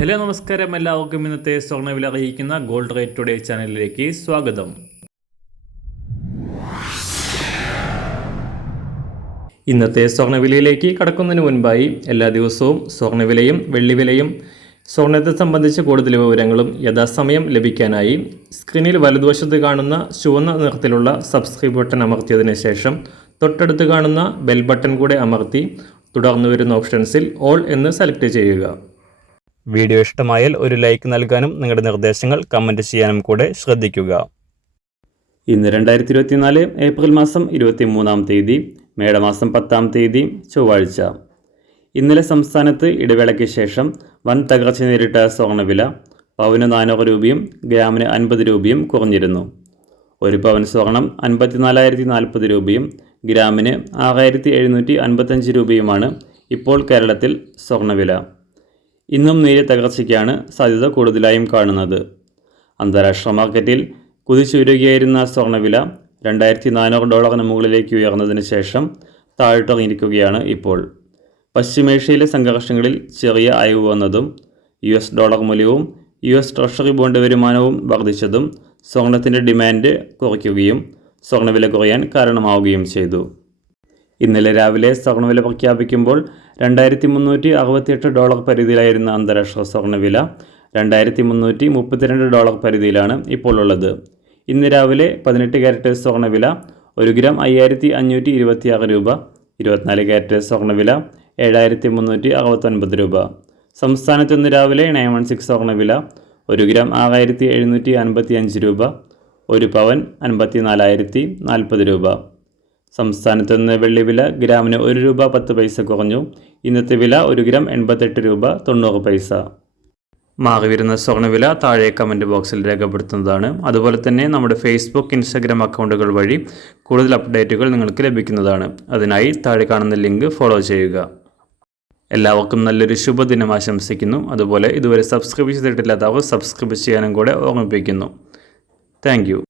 Hello നമസ്കാരം, എല്ലാവർക്കും ഇന്നത്തെ സ്വർണ്ണവില അറിയിക്കുന്ന ഗോൾഡ് റേറ്റ് ടുഡേ ചാനലിലേക്ക് സ്വാഗതം. ഇന്നത്തെ സ്വർണ്ണവിലയിലേക്ക് കടക്കുന്നതിന് മുൻപായി എല്ലാ ദിവസവും സ്വർണ്ണവിലയും വെള്ളിവിലയും സ്വർണ്ണത്തെ സംബന്ധിച്ച കൂടുതൽ വിവരങ്ങളും യഥാസമയം ലഭിക്കാനായി സ്ക്രീനിൽ വലതുവശത്ത് കാണുന്ന ചുവന്ന നിറത്തിലുള്ള സബ്സ്ക്രൈബ് ബട്ടൺ അമർത്തിയതിനു ശേഷം തൊട്ടടുത്ത് കാണുന്ന ബെൽ ബട്ടൺ കൂടെ അമർത്തി തുടർന്ന് വരുന്ന ഓപ്ഷൻസിൽ ഓൾ എന്ന് സെലക്ട് ചെയ്യുക. വീഡിയോ ഇഷ്ടമായാൽ ഒരു ലൈക്ക് നൽകാനും നിങ്ങളുടെ നിർദ്ദേശങ്ങൾ കമൻറ്റ് ചെയ്യാനും കൂടെ ശ്രദ്ധിക്കുക. ഇന്ന് 2024 ഏപ്രിൽ മാസം 23-ാം തീയതി, മേടമാസം 10-ാം തീയതി ചൊവ്വാഴ്ച. ഇന്നലെ സംസ്ഥാനത്ത് ഇടവേളയ്ക്ക് ശേഷം വൻ തകർച്ച നേരിട്ട സ്വർണ്ണവില പവന് 400 രൂപയും ഗ്രാമിന് 50 രൂപയും കുറഞ്ഞിരുന്നു. ഒരു പവൻ സ്വർണം 54,040 രൂപയും ഗ്രാമിന് 6,755 രൂപയുമാണ് ഇപ്പോൾ കേരളത്തിൽ സ്വർണ്ണവില. ഇന്നും നേരിയ തകർച്ചയ്ക്കാണ് സാധ്യത കൂടുതലായും കാണുന്നത്. അന്താരാഷ്ട്ര മാർക്കറ്റിൽ കുതിച്ചുയരുകയായിരുന്ന സ്വർണ്ണവില $2,400 മുകളിലേക്ക് ഉയർന്നതിന് ശേഷം താഴ്ത്തിറങ്ങിയിരിക്കുകയാണ് ഇപ്പോൾ. പശ്ചിമേഷ്യയിലെ സംഘർഷങ്ങളിൽ ചെറിയ അയവ് വന്നതും US ഡോളർ മൂല്യവും US ട്രഷറി ബോണ്ട് വരുമാനവും വർദ്ധിച്ചതും സ്വർണത്തിൻ്റെ ഡിമാൻഡ് കുറയ്ക്കുകയും സ്വർണ്ണവില കുറയാൻ കാരണമാവുകയും ചെയ്തു. ഇന്നലെ രാവിലെ സ്വർണ്ണവില പ്രഖ്യാപിക്കുമ്പോൾ $2,368 പരിധിയിലായിരുന്ന അന്താരാഷ്ട്ര സ്വർണ്ണവില $2,332 പരിധിയിലാണ് ഇപ്പോൾ ഉള്ളത്. ഇന്ന് രാവിലെ 18 കാരറ്റ് സ്വർണ്ണവില 1 ഗ്രാം 5,526 രൂപ, 24 കാരറ്റ് സ്വർണ്ണവില 7,369 രൂപ. സംസ്ഥാനത്ത് ഇന്ന് രാവിലെ 916 സ്വർണ്ണവില 1 ഗ്രാം 6,755 രൂപ, 1 പവൻ 54,040 രൂപ. സംസ്ഥാനത്ത് നിന്ന് വെള്ളിവില ഗ്രാമിന് 1 രൂപ 10 പൈസ കുറഞ്ഞു. ഇന്നത്തെ വില 1 ഗ്രാം 88 രൂപ 90 പൈസ. മാറിവരുന്ന സ്വർണ്ണവില താഴെ കമൻറ്റ് ബോക്സിൽ രേഖപ്പെടുത്തുന്നതാണ്. അതുപോലെ തന്നെ നമ്മുടെ ഫേസ്ബുക്ക്, ഇൻസ്റ്റാഗ്രാം അക്കൗണ്ടുകൾ വഴി കൂടുതൽ അപ്ഡേറ്റുകൾ നിങ്ങൾക്ക് ലഭിക്കുന്നതാണ്. അതിനായി താഴെ കാണുന്ന ലിങ്ക് ഫോളോ ചെയ്യുക. എല്ലാവർക്കും നല്ലൊരു ശുഭദിനം ആശംസിക്കുന്നു. അതുപോലെ ഇതുവരെ സബ്സ്ക്രൈബ് ചെയ്തിട്ടില്ലാത്തവർ സബ്സ്ക്രൈബ് ചെയ്യാനും കൂടെ ഓർമ്മിപ്പിക്കുന്നു. Thank you.